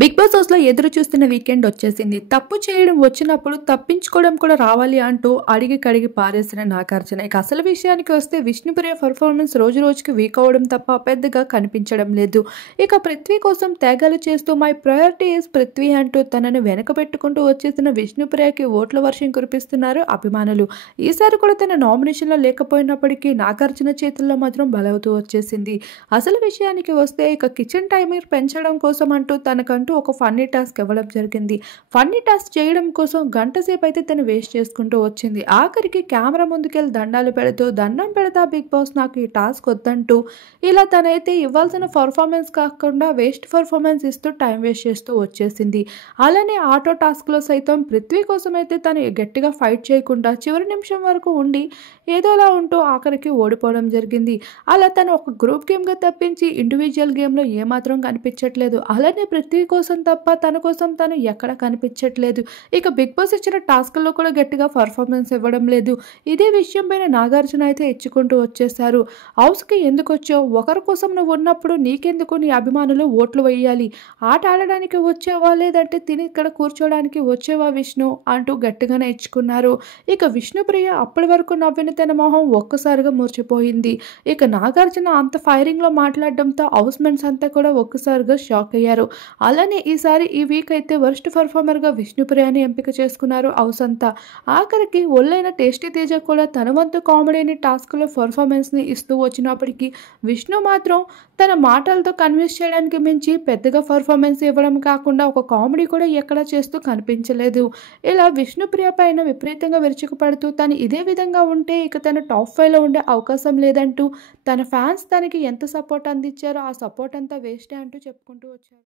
Big boss హౌస్‌లో ఎదురు చూస్తున్న వీకెండ్ వచ్చేసింది. తప్పు చేయడం వచ్చినప్పుడు తప్పించుకోవడం కూడా రావాలి అంటూ అడిగి కడిగి పారేసిన నాగార్జున. ఇక అసలు విషయానికి వస్తే విష్ణుప్రియ పెర్ఫార్మెన్స్ రోజు రోజుకి వీక్ అవ్వడం తప్ప పెద్దగా కనిపించడం లేదు. ఇక పృథ్వీ కోసం త్యాగాలు చేస్తూ మై ప్రయారిటీ ఈజ్ పృథ్వీ అంటూ తనను వెనకబెట్టుకుంటూ వచ్చేసిన విష్ణుప్రియకి ఓట్ల వర్షం కురిపిస్తున్నారు అభిమానులు. ఈసారి కూడా తన నామినేషన్‌లో లేకపోయినప్పటికీ నాగార్జున చేతుల్లో మాత్రం బలవుతూ వచ్చేసింది. అసలు విషయానికి వస్తే ఇక కిచెన్ టైమర్ పెంచడం కోసం అంటూ తనకంటూ ఒక ఫన్నీ టాస్క్ ఇవ్వడం జరిగింది. ఫన్నీ టాస్క్ చేయడం కోసం గంట సేపు అయితే తను వేస్ట్ చేసుకుంటూ వచ్చింది. ఆఖరికి కెమెరా ముందుకెళ్ళి దండాలు పెడుతూ దండం పెడతా బిగ్ బాస్ నాకు ఈ టాస్క్ వద్దంటూ ఇలా తనైతే ఇవ్వాల్సిన పర్ఫార్మెన్స్ కాకుండా వేస్ట్ పర్ఫార్మెన్స్ ఇస్తూ టైం వేస్ట్ చేస్తూ వచ్చేసింది. అలానే ఆటో టాస్క్లో సైతం పృథ్వీ కోసం అయితే తను గట్టిగా ఫైట్ చేయకుండా చివరి నిమిషం వరకు ఉండి ఏదోలా ఉంటూ ఆఖరికి ఓడిపోవడం జరిగింది. అలా తను ఒక గ్రూప్ గేమ్గా తప్పించి ఇండివిజువల్ గేమ్లో ఏమాత్రం కనిపించట్లేదు. అలానే పృథ్వీ కోసం తప్ప తన కోసం తను ఎక్కడ కనిపించట్లేదు. ఇక బిగ్ బాస్ ఇచ్చిన టాస్క్లో కూడా గట్టిగా పర్ఫార్మెన్స్ ఇవ్వడం లేదు. ఇదే విషయం పైన నాగార్జున అయితే ఇచ్చుకుంటూ వచ్చేశారు. హౌస్కి ఎందుకు వచ్చావు? ఒకరి కోసం నువ్వు ఉన్నప్పుడు నీకెందుకు నీ అభిమానులు ఓట్లు వేయాలి? ఆట ఆడడానికి వచ్చావా లేదంటే తిని ఇక్కడ కూర్చోడానికి వచ్చావా విష్ణు అంటూ గట్టిగానే ఇచ్చుకున్నారు. ఇక విష్ణుప్రియ అప్పటి వరకు నవ్విన తన మొహం ఒక్కసారిగా మూర్చిపోయింది. ఇక నాగార్జున అంత ఫైరింగ్లో మాట్లాడడంతో హౌస్ మెంట్స్ అంతా కూడా ఒక్కసారిగా షాక్ అయ్యారు. అలానే ఈసారి ఈ వీక్ అయితే వర్స్ట్ పర్ఫార్మర్గా విష్ణుప్రియని ఎంపిక చేసుకున్నారు హౌస్ అంతా. ఆఖరికి ఒళ్ళైన టేస్టీ తేజ కూడా తన వంతు కామెడీని టాస్క్లో పర్ఫార్మెన్స్ని ఇస్తూ వచ్చినప్పటికీ విష్ణు మాత్రం తన మాటలతో కన్విన్స్ చేయడానికి మించి పెద్దగా పర్ఫార్మెన్స్ ఇవ్వడం కాకుండా ఒక కామెడీ కూడా ఎక్కడా చేస్తూ కనిపించలేదు. ఇలా విష్ణుప్రియ పైన విపరీతంగా విరుచుకుపడుతూ తను ఇదే విధంగా ఉంటే ఇక తన టాప్ 5లో ఉండే అవకాశం లేదంటూ తన ఫ్యాన్స్ తనకి ఎంత సపోర్ట్ అందించారో ఆ సపోర్ట్ అంతా వేస్టే అంటూ చెప్పుకుంటూ వచ్చారు.